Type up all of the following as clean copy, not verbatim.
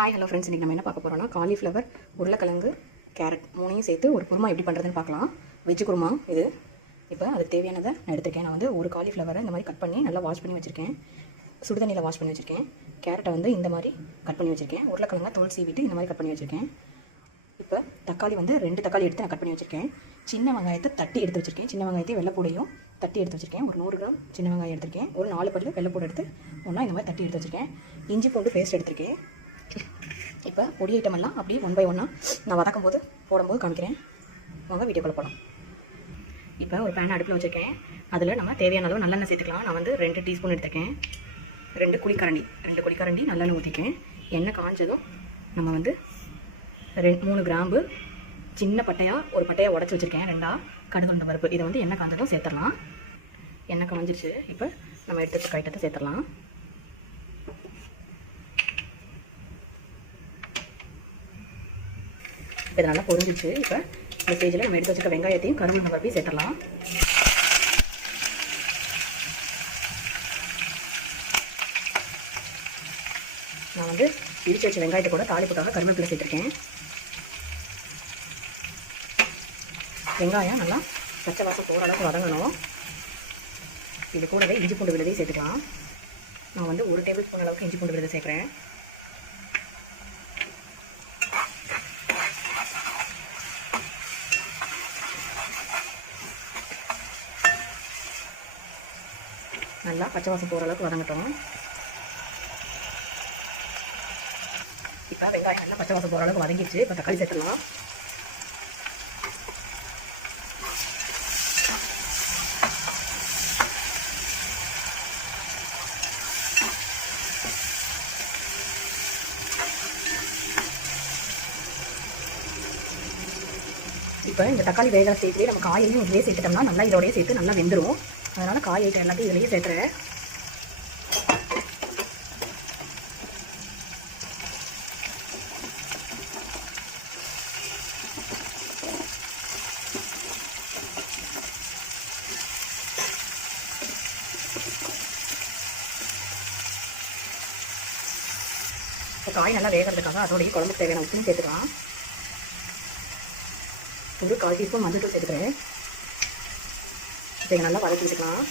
Hi hello friends, இன்றைக்கி நம்ம என்ன பார்க்க போகிறோம்னா காலிஃப்ளவர், உருளைக்கிழங்கு, கேரட் மூணையும் சேர்த்து ஒரு குருமா எப்படி பண்ணுறதுன்னு பார்க்கலாம். வெஜ்ஜு குருமா இது. இப்போ அதுக்கு தேவையானதை நான் எடுத்துருக்கேன். நான் வந்து ஒரு காலிஃப்ளவரை இந்த மாதிரி கட் பண்ணி நல்லா வாஷ் பண்ணி வச்சுருக்கேன். சுடுதண்ணியில் வாஷ் பண்ணி வச்சுருக்கேன். கேரட்டை வந்து இந்த மாதிரி கட் பண்ணி வச்சுருக்கேன். உருளைக்கிழங்கை தோல் சீவிட்டு இந்த மாதிரி கட் பண்ணி வச்சுருக்கேன். இப்போ தக்காளி வந்து 2 தக்காளி எடுத்து நான் கட் பண்ணி வச்சுருக்கேன். சின்ன வெங்காயத்தை தட்டி எடுத்து வச்சுருக்கேன். சின்ன வெங்காயத்தையும் வெள்ளைப்பூடையும் தட்டி எடுத்து வச்சுருக்கேன். ஒரு 100 கிராம் சின்ன வெங்காயம் எடுத்திருக்கேன். ஒரு 4 பல்லு வெள்ளைப்பூடு எடுத்து ஒன்றா இந்த மாதிரி தட்டி எடுத்து வச்சுருக்கேன். இஞ்சி பூண்டு பேஸ்ட் எடுத்திருக்கேன். இப்போ பொடி ஐட்டம் எல்லாம் அப்படியே 1 by 1 நான் வதக்கும் போது போடும்போது காமிக்கிறேன். வாங்க வீடியோக்குள்ள போகலாம். இப்போ ஒரு பேன் அடுப்பில் வச்சுருக்கேன். அதில் நம்ம தேவையான அளவு நல்லெண்ணெய் சேர்த்துக்கலாம். நான் வந்து 2 டீஸ்பூன் எடுத்துருக்கேன். 2 குழிக்கரண்டி நல்லெண்ணெய் ஊற்றிக்கேன். எண்ணெய் காஞ்சதும் நம்ம வந்து 3 கிராம்பு, சின்ன பட்டையாக ஒரு பட்டையாக உடச்சி வச்சுருக்கேன். 2 கடுகு உளுந்தம் பருப்பு. இதை வந்து எண்ணெய் காஞ்சதும் சேர்த்துடலாம். எண்ணெய் காஞ்சிருச்சு. இப்போ நம்ம எடுத்து வச்ச ஐட்டத்தை சேர்த்துடலாம். இது நல்லா பொரிஞ்சிச்சு. இப்போ இந்த ஸ்டேஜில் நம்ம எடுத்து வச்சுக்க வெங்காயத்தையும் கரும்பு பருப்பையும் சேர்த்துடலாம். நான் வந்து இடிச்சு வச்ச வெங்காயத்தை கூட தாளிப்புக்காக கருவேப்பிலை சேர்த்துருக்கேன். வெங்காயம் நல்லா பச்சை வாசம் போகிற அளவுக்கு வதங்கணும். இது கூடவே இஞ்சி பூண்டு விழுதையும் சேர்த்துக்கலாம். நான் வந்து 1 டேபிள் ஸ்பூன் அளவுக்கு இஞ்சி பூண்டு விழுதை சேர்க்குறேன். நல்லா பச்சை வாசம் போகிற அளவுக்கு வதங்கட்டும். இப்போ வெங்காயம் நல்லா பச்சை வாசம் போகிற அளவுக்கு வதங்கிடுச்சு. இப்போ தக்காளி சேர்த்துடலாம். இப்போ இந்த தக்காளி வேகிற ஸ்டேஜ்லேயே நம்ம காயையும் இதிலே சேர்த்துட்டோம்னா நல்லா இதோடய சேர்த்து நல்லா வெந்துடும். அதனால் காய் ஐட்டம் எல்லாத்தையும் இதிலேயே சேர்த்துறேன். இப்போ காய் நல்லா வேகிறதுக்காக அதோடைய குழம்புக்கு தேவையான உப்பும் சேர்த்துக்கலாம். ஒரு 1/4 டீஸ்பூன் மஞ்சள் தூள் சேர்த்துக்கிறேன். இதை நல்லா வதக்கி விட்டுக்கலாம்.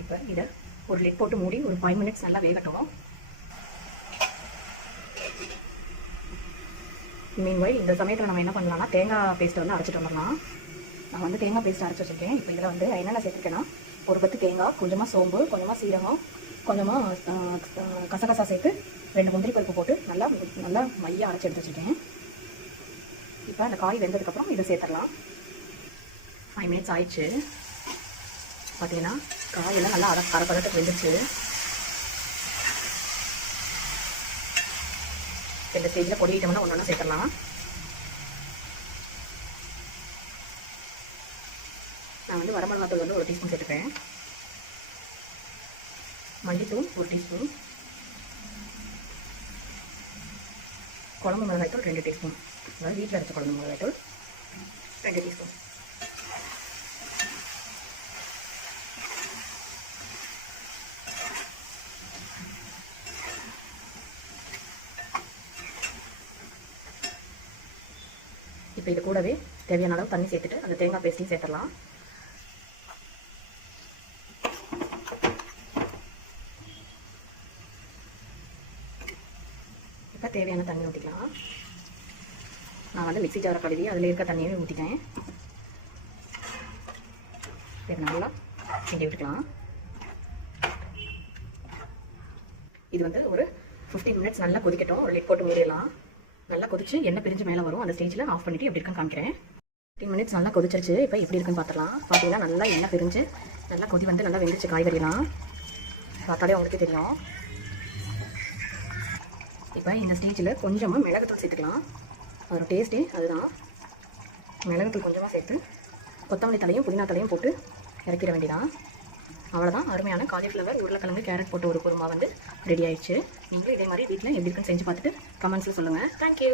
இப்போ இதை ஒரு லிட் போட்டு மூடி ஒரு 5 மினிட்ஸ் நல்லா வேகட்டும். மீன்வைல் இந்த சமயத்தில் நம்ம என்ன பண்ணலாம்னா தேங்காய் பேஸ்ட்டை வந்து அரைச்சிட்டு வந்துடலாம். நான் வந்து தேங்காய் பேஸ்ட் அரைச்சி வச்சுருக்கேன். இப்போ இதில் வந்து என்னென்ன சேர்த்துருக்கேன்னா ஒரு 10 தேங்காய், கொஞ்சமாக சோம்பு, கொஞ்சமாக சீரகம், கொஞ்சமாக கசகசா சேர்த்து 2 முந்திரி பருப்பு போட்டு நல்லா நல்லா மையாக அரைச்சி எடுத்து வச்சுருக்கேன். இப்போ அந்த காய் வெந்ததுக்கப்புறம் இதை சேர்த்துடலாம். 5 மினிட்ஸ் ஆயிடுச்சு. பார்த்தீங்கன்னா காயெல்லாம் நல்லா அரை பதத்துக்கு வெந்துச்சு. இந்த ஸ்டேஜில் பொடி ஐட்டம்னா ஒன்று சேர்த்துடலாம். நான் வந்து வரமிளகாத்தூள் வந்து 1 டீஸ்பூன் சேர்த்துக்கிறேன். மல்லித்தூள் 1 டீஸ்பூன். குழம்பு மிளகாய்த்தூள் 2 டீஸ்பூன். அதாவது வீட்டில் அரைச்ச குழம்பு மிளகாய்த்தூள் 2 டீஸ்பூன். இப்போ இது கூடவே தேவையான அளவு தண்ணி சேர்த்துட்டு அந்த தேங்காய் பேஸ்ட்டையும் சேர்த்துடலாம். இப்போ தேவையான தண்ணி ஊற்றிக்கலாம். நான் வந்து மிக்ஸி ஜாரை கழுவி அதில் இருக்க தண்ணியே ஊற்றிட்டேன். இது நல்லா கிண்டி விட்டுக்கலாம். இது வந்து ஒரு 15 மினிட்ஸ் நல்லா கொதிக்கட்டும். ஒரு லிட் போட்டு மூடிடலாம். நல்லா கொதிச்சு எண்ணெய் பிரிஞ்சு மேலே வரும். அந்த ஸ்டேஜில் ஆஃப் பண்ணிவிட்டு எப்படி இருக்குன்னு காமிக்கிறேன். 15 மினிட்ஸ் நல்லா கொதிச்சிருச்சு. இப்போ எப்படி இருக்குன்னு பார்த்துக்கலாம். பார்த்தீங்கன்னா நல்லா எண்ணெய் பிரிஞ்சு நல்லா கொதி வந்து நல்லா வெந்துச்சு. காய்கறிலாம் பார்த்தாலே உங்களுக்கு தெரியும். இப்போ இந்த ஸ்டேஜில் கொஞ்சமாக மிளகுத்தூள் சேர்த்துக்கலாம். அதோட டேஸ்ட்டே அதுதான். மிளகுத்தூள் கொஞ்சமாக சேர்த்து கொத்தமல்லி தலையும் புதினா தலையும் போட்டு இறக்கிட வேண்டியதான். அவ்வளோதான், அருமையான காலிஃப்ளவர் உருளைக்கிழங்கு கேரட் போட்ட ஒரு குருமா வந்து ரெடி ஆயிடுச்சு. நீங்கள் இதே மாதிரி வீட்டில் எப்படி இருக்குன்னு செஞ்சு பார்த்துட்டு கமெண்ட்ஸில் சொல்லுங்கள். தேங்க்யூ.